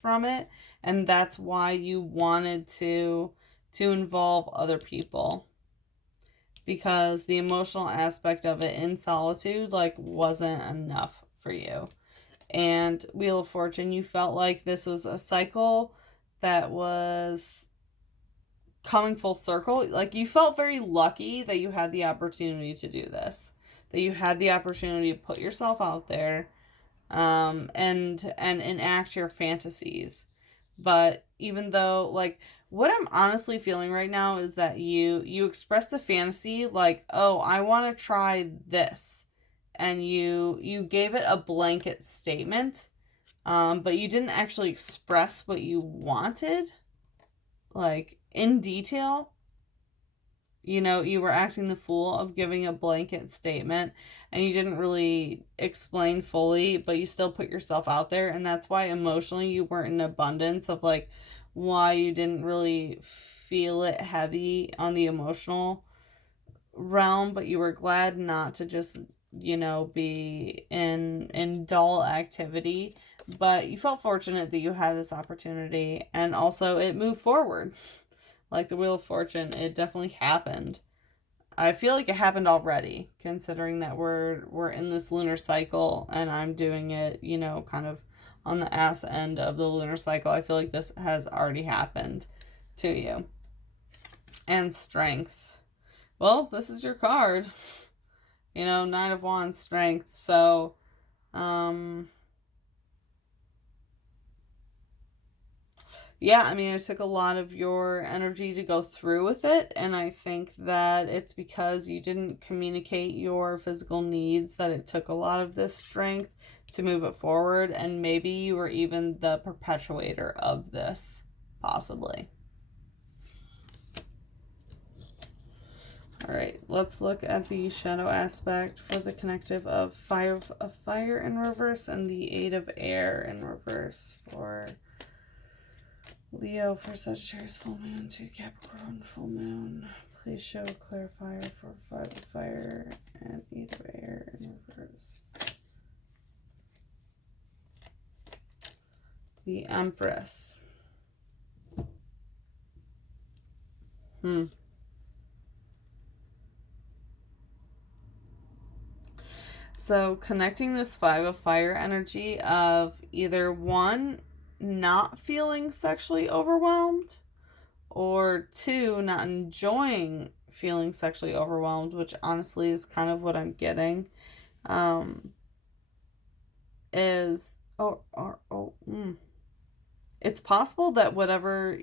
from it, and that's why you wanted to involve other people, because the emotional aspect of it in solitude like wasn't enough for you. And Wheel of Fortune, you felt like this was a cycle that was coming full circle. Like, you felt very lucky that you had the opportunity to do this, that you had the opportunity to put yourself out there, and enact your fantasies. But even though, like, what I'm honestly feeling right now is that you expressed the fantasy like, oh, I want to try this, and you gave it a blanket statement, but you didn't actually express what you wanted, like, in detail. You know, you were acting the fool of giving a blanket statement, and you didn't really explain fully, but you still put yourself out there. And that's why emotionally you weren't in abundance of like why you didn't really feel it heavy on the emotional realm, but you were glad not to just, you know, be in dull activity. But you felt fortunate that you had this opportunity, and also it moved forward. Like the Wheel of Fortune, it definitely happened. I feel like it happened already, considering that we're in this lunar cycle, and I'm doing it, you know, kind of on the ass end of the lunar cycle. I feel like this has already happened to you. And Strength. Well, this is your card. You know, Nine of Wands, Strength. So, um, yeah, I mean, it took a lot of your energy to go through with it. And I think that it's because you didn't communicate your physical needs that it took a lot of this strength to move it forward. And maybe you were even the perpetuator of this, possibly. All right, let's look at the shadow aspect for the connective of Five of Fire in reverse and the Eight of Air in reverse for Leo, for Sagittarius full moon, to Capricorn full moon. Please show clarifier for Five of Fire and Eight of Air in reverse. The Empress. So connecting this Five of Fire energy of either one, not feeling sexually overwhelmed, or two, not enjoying feeling sexually overwhelmed, which honestly is kind of what I'm getting, is it's possible that whatever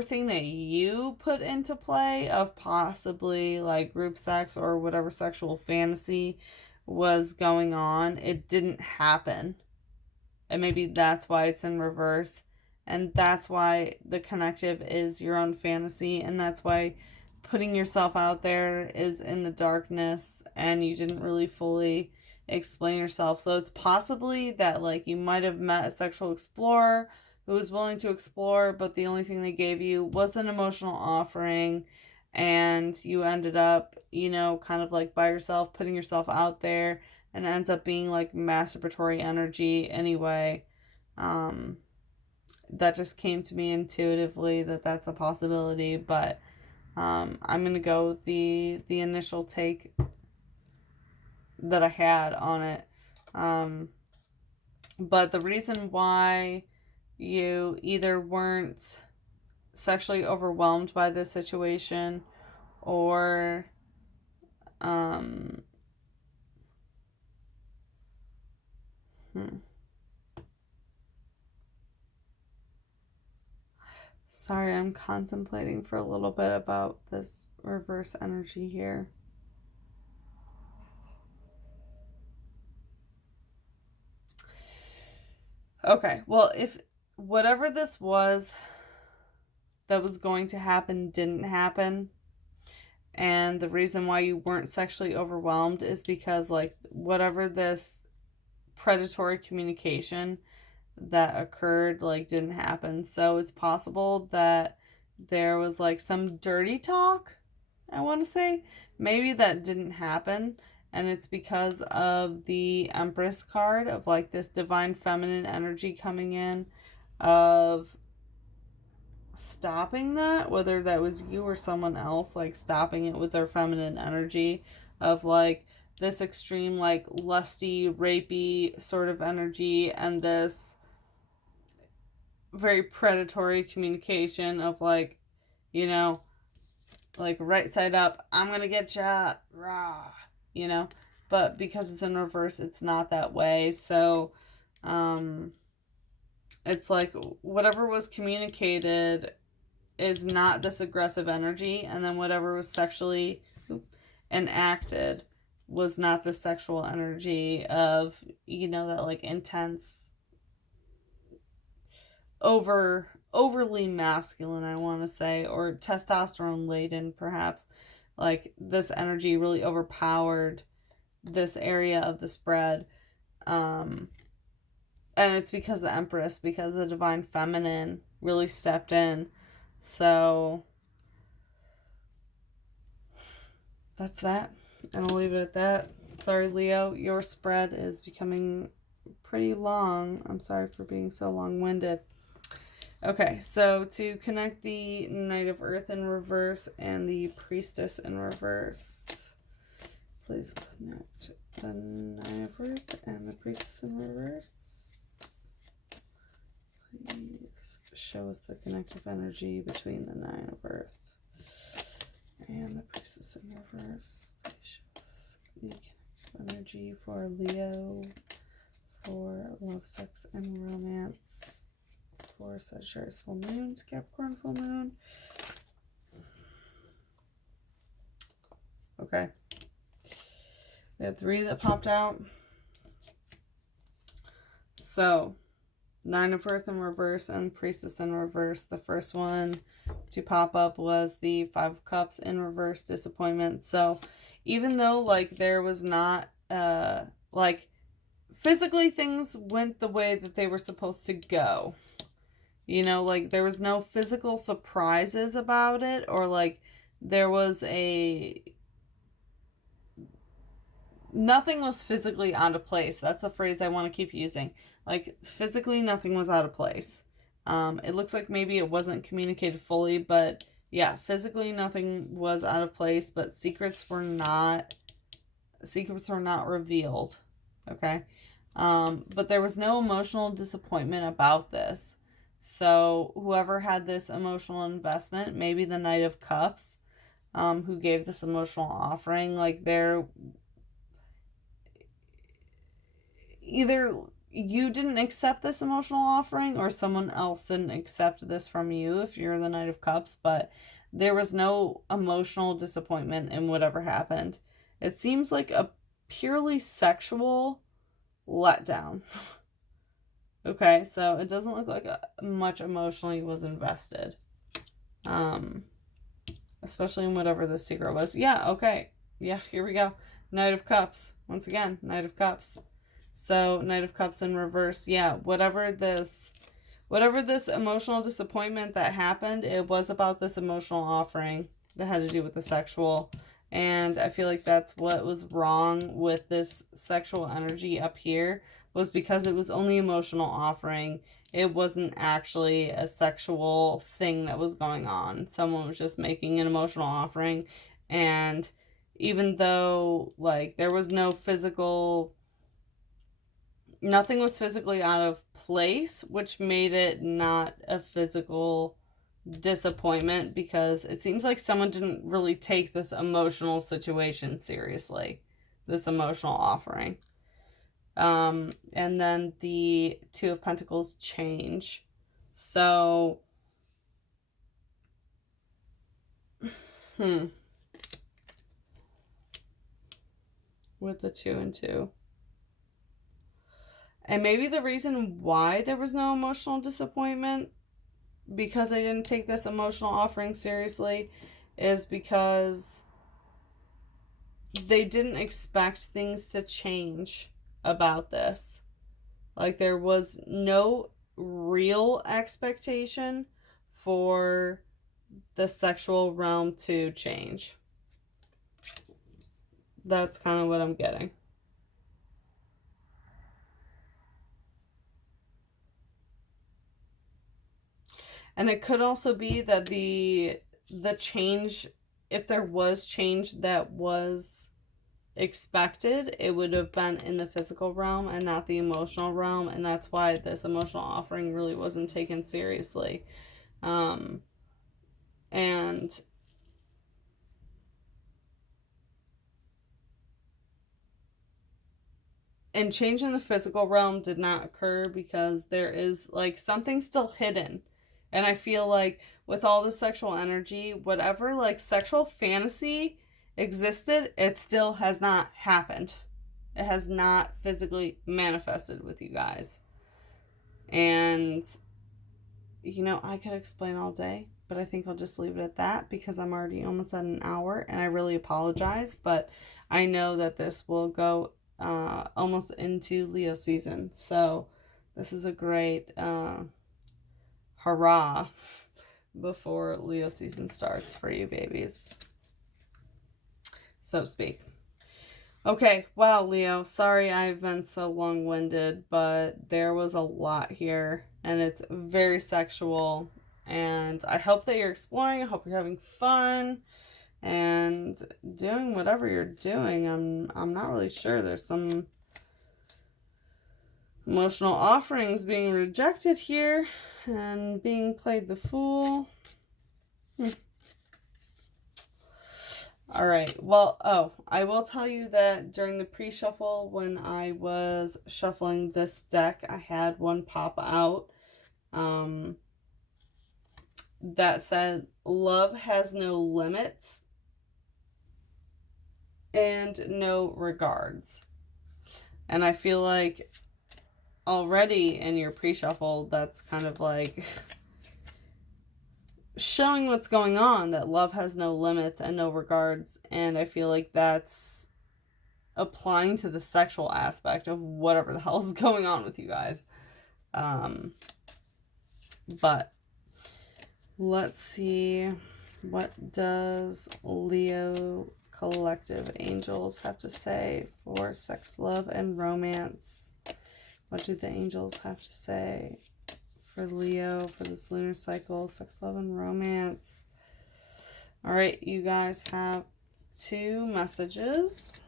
thing that you put into play of possibly like group sex or whatever sexual fantasy was going on, it didn't happen. And maybe that's why it's in reverse. And that's why the connective is your own fantasy. And that's why putting yourself out there is in the darkness and you didn't really fully explain yourself. So it's possibly that like you might have met a sexual explorer who was willing to explore, but the only thing they gave you was an emotional offering, and you ended up, you know, kind of like by yourself, putting yourself out there, and it ends up being like masturbatory energy anyway. That just came to me intuitively that that's a possibility, but I'm gonna go with the initial take that I had on it. But the reason why you either weren't sexually overwhelmed by this situation, or sorry, I'm contemplating for a little bit about this reverse energy here. Okay, well, if whatever this was that was going to happen didn't happen, and the reason why you weren't sexually overwhelmed is because, like, whatever this predatory communication that occurred, like, didn't happen. So it's possible that there was, like, some dirty talk, I want to say. Maybe that didn't happen. And it's because of the Empress card of like this divine feminine energy coming in, of stopping that, whether that was you or someone else, like stopping it with their feminine energy, of like this extreme, like lusty, rapey sort of energy, and this very predatory communication of like, you know, like right side up, I'm gonna get ya, rah, you know. But because it's in reverse, it's not that way. So, it's like whatever was communicated is not this aggressive energy, and then whatever was sexually enacted was not the sexual energy of, you know, that like intense, overly masculine, I want to say, or testosterone laden perhaps. Like this energy really overpowered this area of the spread. And it's because the Empress, because the divine feminine really stepped in. So that's that. And I'll leave it at that. Sorry, Leo, your spread is becoming pretty long. I'm sorry for being so long-winded. Okay, so to connect the Knight of Earth in reverse and the Priestess in reverse, please connect the Knight of Earth and the Priestess in reverse. Please show us the connective energy between the Nine of Earth and the Priestess in reverse. Please show us the connective energy for Leo, for love, sex, and romance, for Sagittarius full moon, Capricorn full moon. Okay. We had 3 that popped out. So, Nine of Earth in reverse and Priestess in reverse. The first one to pop up was the Five of Cups in reverse, disappointment. So, even though, like, there was not, like, physically things went the way that they were supposed to go. You know, like, there was no physical surprises about it, or, like, there was nothing was physically out of place. That's the phrase I want to keep using. Like, physically, nothing was out of place. It looks like maybe it wasn't communicated fully, but yeah, physically nothing was out of place, but secrets were not revealed. Okay. But there was no emotional disappointment about this. So whoever had this emotional investment, maybe the Knight of Cups, who gave this emotional offering, like they're either you didn't accept this emotional offering or someone else didn't accept this from you if you're the Knight of Cups, but there was no emotional disappointment in whatever happened. It seems like a purely sexual letdown. Okay, so it doesn't look like much emotionally was invested. Especially in whatever the secret was. Yeah, okay. Yeah, here we go. Knight of Cups. Once again, Knight of Cups. So, Knight of Cups in reverse. Yeah, whatever this emotional disappointment that happened, it was about this emotional offering that had to do with the sexual. And I feel like that's what was wrong with this sexual energy up here, was because it was only emotional offering. It wasn't actually a sexual thing that was going on. Someone was just making an emotional offering. And even though, like, there was nothing was physically out of place, which made it not a physical disappointment, because it seems like someone didn't really take this emotional situation seriously, this emotional offering. And then the Two of Pentacles change. So, with the 2 and 2. And maybe the reason why there was no emotional disappointment, because I didn't take this emotional offering seriously, is because they didn't expect things to change about this. Like, there was no real expectation for the sexual realm to change. That's kind of what I'm getting. And it could also be that the change, if there was change that was expected, it would have been in the physical realm and not the emotional realm, and that's why this emotional offering really wasn't taken seriously. Um, and and change in the physical realm did not occur because there is like something still hidden. And I feel like with all the sexual energy, whatever like sexual fantasy existed, it still has not happened. It has not physically manifested with you guys. And I could explain all day, but I think I'll just leave it at that because I'm already almost at an hour and I really apologize. But I know that this will go almost into Leo season. So this is a great hurrah before Leo season starts for you babies, so to speak. Okay, wow, Leo. Sorry I've been so long winded, but there was a lot here and it's very sexual. And I hope that you're exploring. I hope you're having fun and doing whatever you're doing. I'm not really sure. There's some emotional offerings being rejected here and being played the fool. All right. Well, I will tell you that during the pre-shuffle, when I was shuffling this deck, I had one pop out that said, love has no limits and no regards. And I feel like already in your pre-shuffle, that's kind of like showing what's going on, that love has no limits and no regards. And I feel like that's applying to the sexual aspect of whatever the hell is going on with you guys. But let's see, what does Leo collective angels have to say for sex, love, and romance? What do the angels have to say for Leo for this lunar cycle, sex, love, and romance? All right, you guys have 2 messages.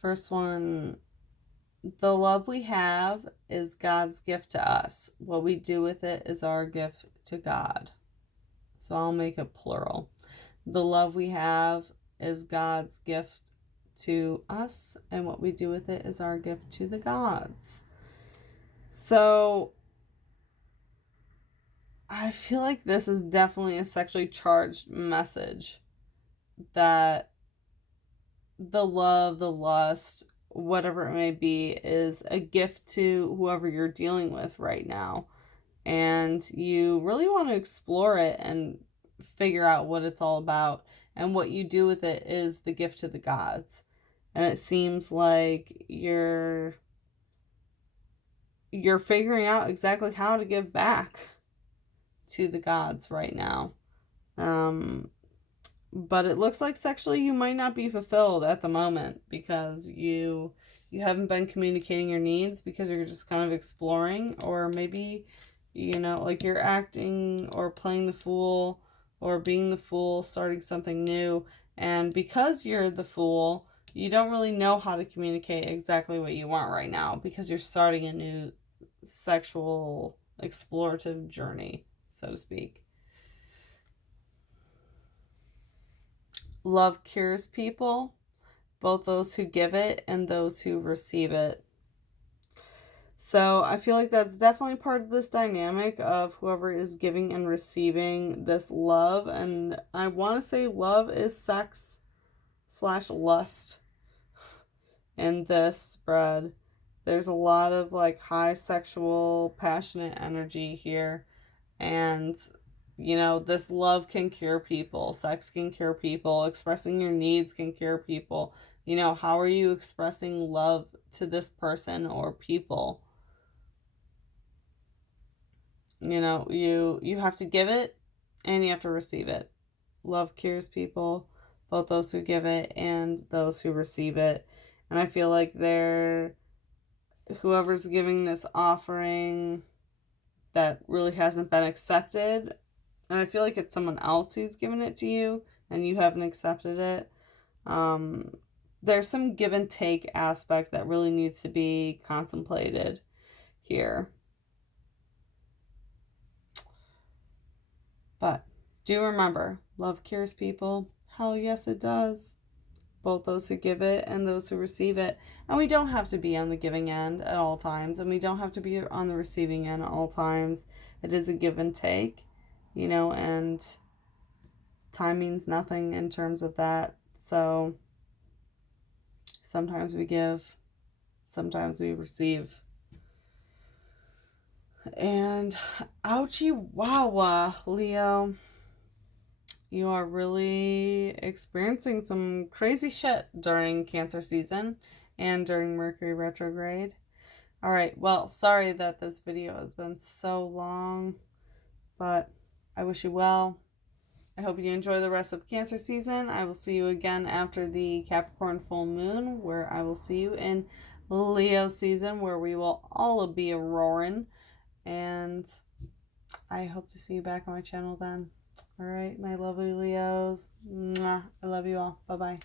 First one, the love we have is God's gift to us. What we do with it is our gift to God. So I'll make it plural. The love we have is God's gift to us, and what we do with it is our gift to the gods. So I feel like this is definitely a sexually charged message, that the love, the lust, whatever it may be, is a gift to whoever you're dealing with right now. And you really want to explore it and figure out what it's all about. And what you do with it is the gift to the gods. And it seems like you're figuring out exactly how to give back to the gods right now. But it looks like sexually you might not be fulfilled at the moment because you haven't been communicating your needs because you're just kind of exploring, or maybe like you're acting or playing the fool or being the fool, starting something new, and because you're the fool, you don't really know how to communicate exactly what you want right now because you're starting a new sexual explorative journey, so to speak. Love cures people, both those who give it and those who receive it. So I feel like that's definitely part of this dynamic of whoever is giving and receiving this love. And I want to say love is sex/lust in this spread. There's a lot of like high sexual, passionate energy here. And this love can cure people. Sex can cure people. Expressing your needs can cure people. How are you expressing love to this person or people? You have to give it and you have to receive it. Love cures people, both those who give it and those who receive it. And I feel like whoever's giving this offering that really hasn't been accepted, and I feel like it's someone else who's given it to you and you haven't accepted it. There's some give and take aspect that really needs to be contemplated here. But do remember, love cures people. Hell yes, it does. Both those who give it and those who receive it. And we don't have to be on the giving end at all times, and we don't have to be on the receiving end at all times. It is a give and take, and time means nothing in terms of that. So sometimes we give, sometimes we receive. And ouchie wawa, Leo. You are really experiencing some crazy shit during Cancer season and during Mercury retrograde. All right, well, sorry that this video has been so long, but I wish you well. I hope you enjoy the rest of Cancer season. I will see you again after the Capricorn full moon, where I will see you in Leo season, where we will all be a roaring. And I hope to see you back on my channel then. All right, my lovely Leos. Mwah. I love you all. Bye-bye.